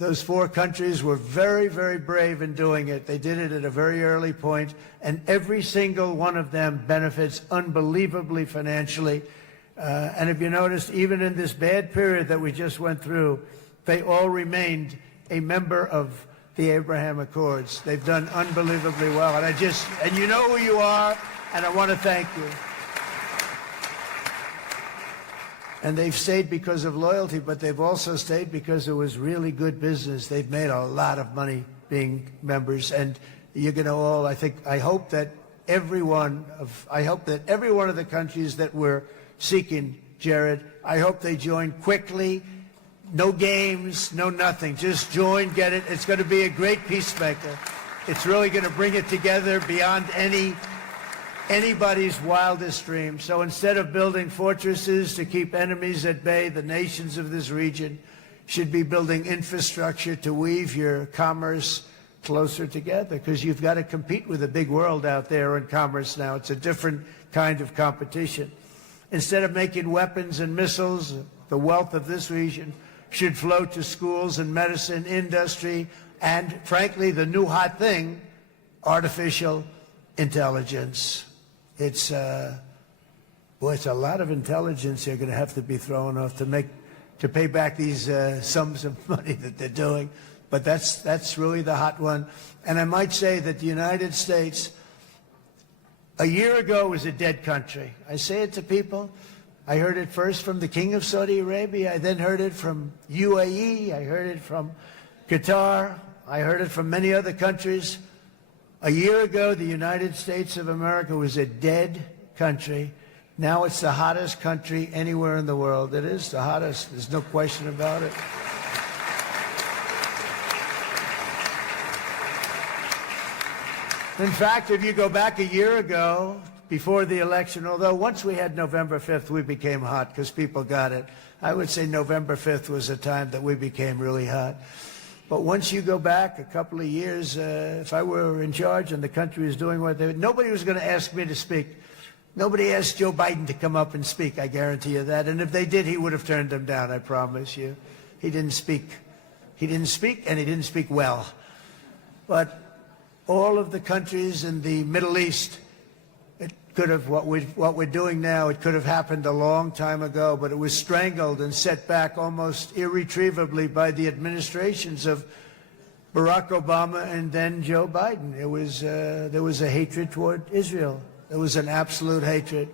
Those four countries were very, very brave in doing it. They did it at a very early point, and every single one of them benefits unbelievably financially. And if you notice, even in this bad period that we just went through, they all remained a member of the Abraham Accords. They've done unbelievably well. And you know who you are, and I want to thank you. And they've stayed because of loyalty, but they've also stayed because it was really good business. They've made a lot of money being members, and you're going to all, I hope that every one of the countries that we're seeking, Jared, I hope they join quickly. No games, no nothing. Just join, get it. It's going to be a great peacemaker. It's really going to bring it together beyond anybody's wildest dream. So instead of building fortresses to keep enemies at bay, the nations of this region should be building infrastructure to weave your commerce closer together, because you've got to compete with the big world out there in commerce now. It's a different kind of competition. Instead of making weapons and missiles, the wealth of this region should flow to schools and medicine, industry, and frankly, the new hot thing, artificial intelligence. It's a lot of intelligence they're going to have to be thrown off to pay back these sums of money that they're doing. But that's really the hot one. And I might say that the United States, a year ago, was a dead country. I say it to people. I heard it first from the King of Saudi Arabia. I then heard it from UAE. I heard it from Qatar. I heard it from many other countries. A year ago, the United States of America was a dead country. Now it's the hottest country anywhere in the world. It is the hottest. There's no question about it. In fact, if you go back a year ago, before the election, although once we had November 5th, we became hot because people got it. I would say November 5th was a time that we became really hot. But once you go back a couple of years, if I were in charge and the country was doing what they, nobody was going to ask me to speak. Nobody asked Joe Biden to come up and speak, I guarantee you that. And if they did, he would have turned them down, I promise you. He didn't speak. He didn't speak, and he didn't speak well. But all of the countries in the Middle East, it could have, what we're doing now, it could have happened a long time ago, but it was strangled and set back almost irretrievably by the administrations of Barack Obama and then Joe Biden. It was, there was a hatred toward Israel. There was an absolute hatred.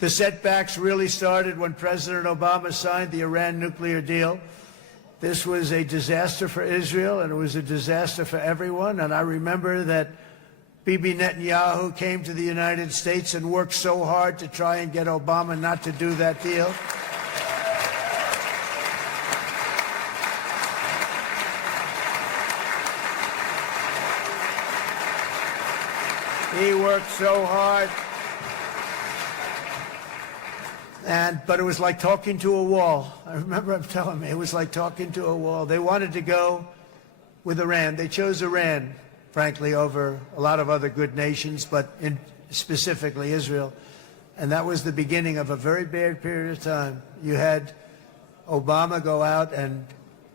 The setbacks really started when President Obama signed the Iran nuclear deal. This was a disaster for Israel, and it was a disaster for everyone. And I remember that Bibi Netanyahu came to the United States and worked so hard to try and get Obama not to do that deal. He worked so hard. But it was like talking to a wall. I remember him telling me it was like talking to a wall. They wanted to go with Iran. They chose Iran, frankly, over a lot of other good nations, but specifically Israel. And that was the beginning of a very bad period of time. You had Obama go out, and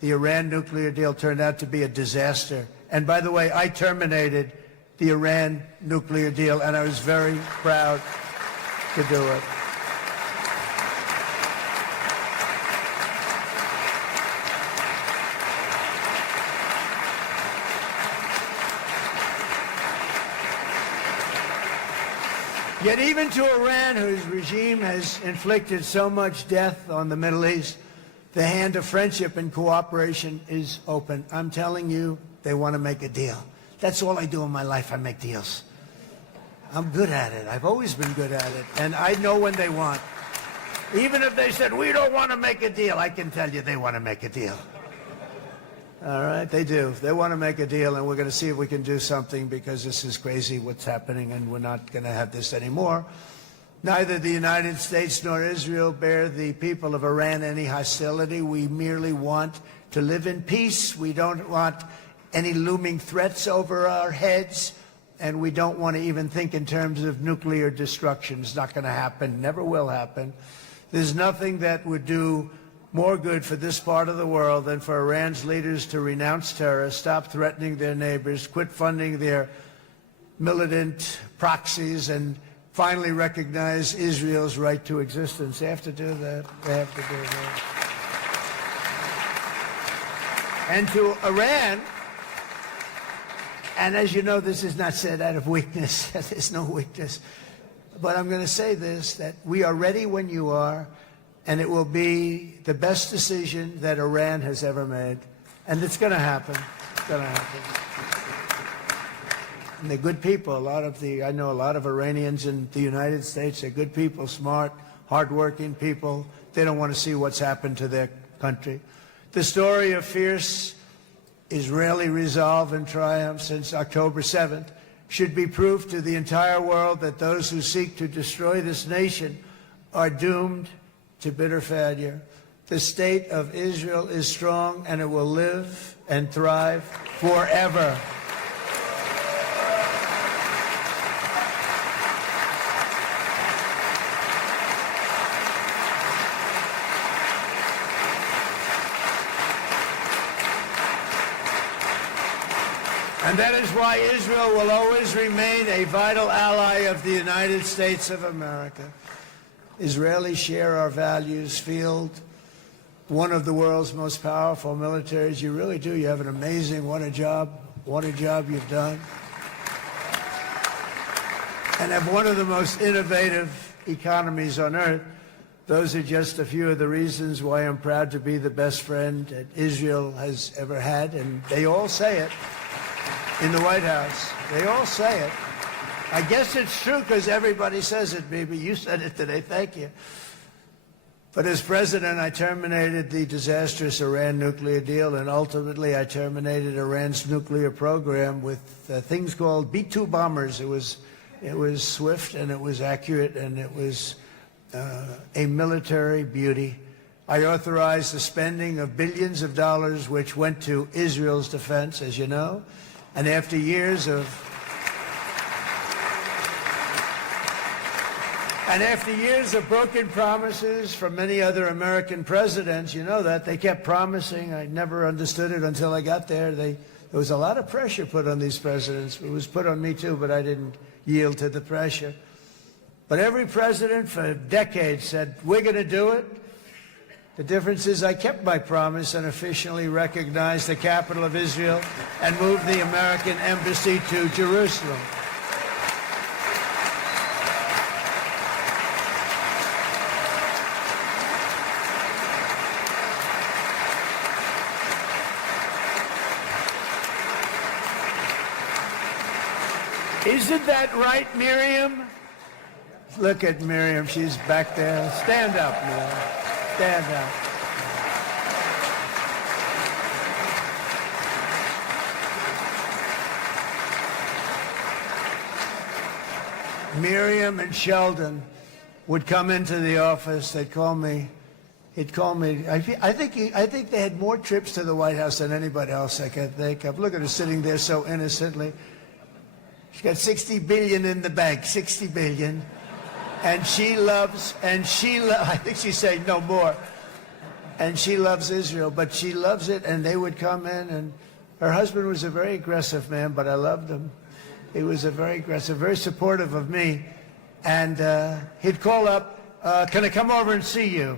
the Iran nuclear deal turned out to be a disaster. And by the way, I terminated the Iran nuclear deal, and I was very proud to do it. Yet even to Iran, whose regime has inflicted so much death on the Middle East, the hand of friendship and cooperation is open. I'm telling you, they want to make a deal. That's all I do in my life. I make deals. I'm good at it. I've always been good at it. And I know when they want. Even if they said, we don't want to make a deal, I can tell you they want to make a deal. All right, they do. They want to make a deal, and we're going to see if we can do something, because this is crazy what's happening, and we're not going to have this anymore. Neither the United States nor Israel bear the people of Iran any hostility. We merely want to live in peace. We don't want any looming threats over our heads, and we don't want to even think in terms of nuclear destruction. It's not going to happen, never will happen. There's nothing that would do more good for this part of the world than for Iran's leaders to renounce terror, stop threatening their neighbors, quit funding their militant proxies, and finally recognize Israel's right to existence. They have to do that. They have to do that. And to Iran, and as you know, this is not said out of weakness. There's no weakness. But I'm going to say this, that we are ready when you are, and it will be the best decision that Iran has ever made. And it's going to happen. It's going to happen. And they're good people. I know a lot of Iranians in the United States. They're good people, smart, hardworking people. They don't want to see what's happened to their country. The story of fierce Israeli resolve and triumph since October 7th should be proof to the entire world that those who seek to destroy this nation are doomed to bitter failure. The state of Israel is strong, and it will live and thrive forever. And that is why Israel will always remain a vital ally of the United States of America. Israelis share our values, field one of the world's most powerful militaries. You really do. You have an amazing, what a job you've done. And have one of the most innovative economies on earth. Those are just a few of the reasons why I'm proud to be the best friend that Israel has ever had. And they all say it. In the White House. They all say it. I guess it's true because everybody says it, baby. You said it today. Thank you. But as president, I terminated the disastrous Iran nuclear deal, and ultimately I terminated Iran's nuclear program with things called B-2 bombers. It was swift, and it was accurate, and it was a military beauty. I authorized the spending of billions of dollars, which went to Israel's defense, as you know. And after years of broken promises from many other American presidents, you know that, they kept promising. I never understood it until I got there. There was a lot of pressure put on these presidents. It was put on me too, but I didn't yield to the pressure. But every president for decades said, we're going to do it. The difference is I kept my promise and officially recognized the capital of Israel and moved the American embassy to Jerusalem. Isn't that right, Miriam? Look at Miriam. She's back there. Stand up, Miriam. Stand up. Miriam and Sheldon would come into the office. They'd call me. He'd call me. I think they had more trips to the White House than anybody else I can think of. Look at her sitting there so innocently. She's got $60 billion in the bank. $60 billion. And I think she's saying no more. And she loves Israel, but she loves it, and they would come in, and her husband was a very aggressive man, but I loved him. He was a very aggressive, very supportive of me. And he'd call up, can I come over and see you?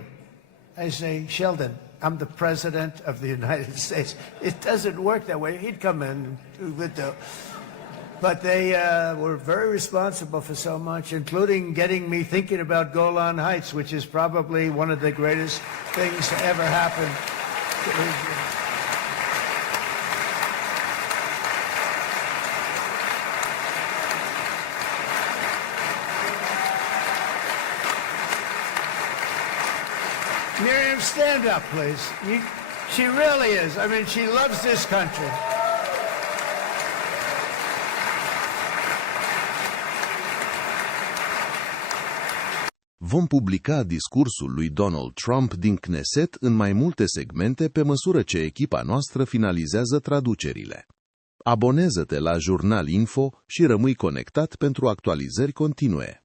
I say, Sheldon, I'm the president of the United States. It doesn't work that way. He'd come in and would do. But they were very responsible for so much, including getting me thinking about Golan Heights, which is probably one of the greatest things to ever happen to Israel. Miriam, stand up, please. She really is. I mean, she loves this country. Vom publica discursul lui Donald Trump din Knesset în mai multe segmente pe măsură ce echipa noastră finalizează traducerile. Abonează-te la Jurnal Info și rămâi conectat pentru actualizări continue.